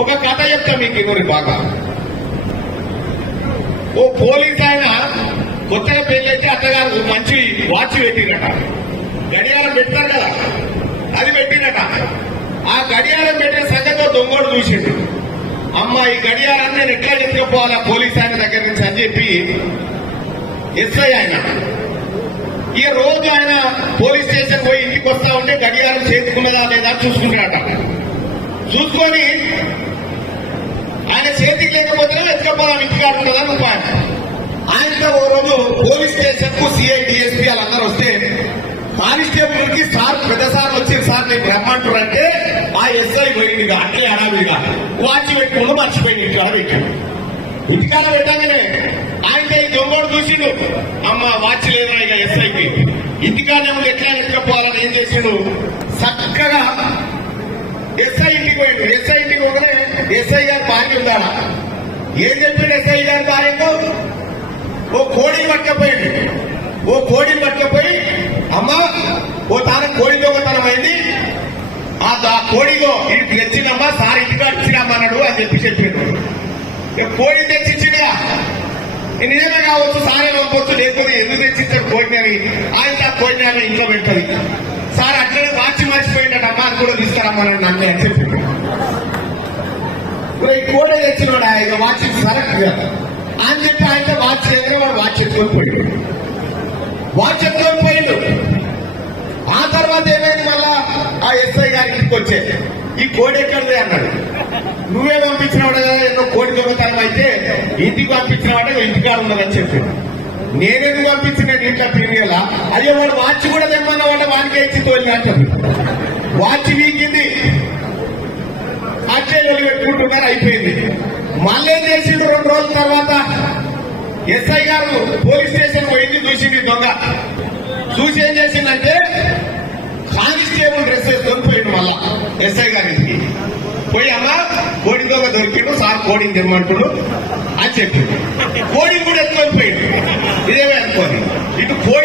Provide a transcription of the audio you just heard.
ఒక కథ చెప్తా మీకు ఇవ్వరు బాగా. ఓ పోలీస్ ఆయన కొత్తగా పెళ్ళైతే అత్తగారు మంచి వాచ్ పెట్టినట, గడియారం పెడతారు కదా, అది పెట్టినట. ఆ గడియారం పెట్టిన సంగతి దొంగోడు చూసిండు. అమ్మ ఈ గడియారాన్ని నేను ఎట్లా ఎత్తుకపోవాలా పోలీస్ ఆయన దగ్గర నుంచి అని చెప్పి ఎస్ఐ ఆయన ఈ రోజు ఆయన పోలీస్ స్టేషన్ పోయి ఇంటికి వస్తా ఉంటే గడియారం చేతుకున్నదా లేదా చూసుకుంటాడట. చూసుకొని ఆయన చేతికి లేకపోతే ఎత్తుకపోదాం ఇంటికాడు ఉంటుందని ఉపాయం. ఆయనతో ఓ రోజు పోలీస్ స్టేషన్ కు సిఐ డిఎస్పీ వాళ్ళందరూ వస్తే కానిస్టేబుల్ కి సార్ పెద్ద సార్ వచ్చింది సార్ నేను రమ్మంటారు అంటే ఆ ఎస్ఐ పోయిందిగా అట్లే అడావిడిగా వాచ్ పెట్టుకుంటూ మర్చిపోయింది ఇంటికాడ పెట్టాడు. ఇంటికాడ పెట్టగానే ఆయన ఈ దొంగోడు చూసిండు, అమ్మ వాచ్ లేదా ఇక ఎస్ఐకి ఇంటికాడే ముందు ఎట్లా ఎత్తుకపోవాలని ఏం చేసిండు, చక్కగా ఎస్ఐ ఇంటికి పోయిండు. ఎస్ఐ ఇంటికి పోగానే ఎస్ఐ గారు భార్య ఉండాలా. ఏం చెప్పిండు ఎస్ఐ గారి భార్యకు, ఓ కోడిని పట్టుకపోయింది. ఓ కోడిని పట్టుకపోయి అమ్మా ఓ తాను కోడి దొంగతనం అయింది, ఆ కోడిలో ఇది తెచ్చినమ్మా సార్ ఇంటికి వచ్చినామన్నాడు అని చెప్పిండు. కోడి తెచ్చిచ్చినా నిజమే కావచ్చు, సారే పంపొచ్చు, లేకపోతే ఎందుకు తెచ్చిచ్చారు కోడిని అని ఆయన కోడిని ఆయన ఇంట్లో పెడుతుంది. సార్ అట్లనే వాచి మర్చిపోయిందట, అమ్మ అది కూడా తీసుకురమ్మన్నాడు నన్ను అని చెప్పిండు. ఈ కోడి తెచ్చినాడు ఆయన వాచ్ సరెక్ట్ కదా అని చెప్పి ఆయన వాచ్ చేయగానే వాడు వాచ్ ఎత్తుకొని పోయాడు. వాచ్ ఎత్తుకొని పోయిండు. ఆ తర్వాత ఏమైంది, మళ్ళా ఆ ఎస్ఐ గారి ఇంటికి వచ్చే ఈ కోడి ఎక్కడదే అన్నాడు. నువ్వే పంపించినవాడు కదా, ఎన్నో కోడి దొంగతనం అయితే ఇంటికి పంపించినవాడే ఇంటికాడ ఉన్నదని చెప్పాడు. నేనెందుకు పంపించిన ఇంట్లో తిరిగేలా, అదే వాడు వాచ్ కూడా తెమ్మన్నా వాడు వానికే ఇచ్చి తోలి అంటారు. వాచ్ వీకింది, అట్లే పెట్టుకుంటున్నారు, అయిపోయింది. మళ్ళీ ఏం చేసిండు, 2 రోజుల తర్వాత ఎస్ఐ గారు పోలీస్ స్టేషన్ పోయింది, చూసింది దొంగ. చూసి ఏం చేసిందంటే కానిస్టేబుల్ డ్రెస్ వేసుకొని పోయిండు. మళ్ళా ఎస్ఐ గారికి పోయి అమ్మా కోడి దొంగ దొరికిండు, సార్ కోడిని తెమ్మంటుడు అని చెప్పిండు. కోడి కూడా ఎత్తుకొని పోయిండు. ఇదేమే అనుకోని ఇటు కోడి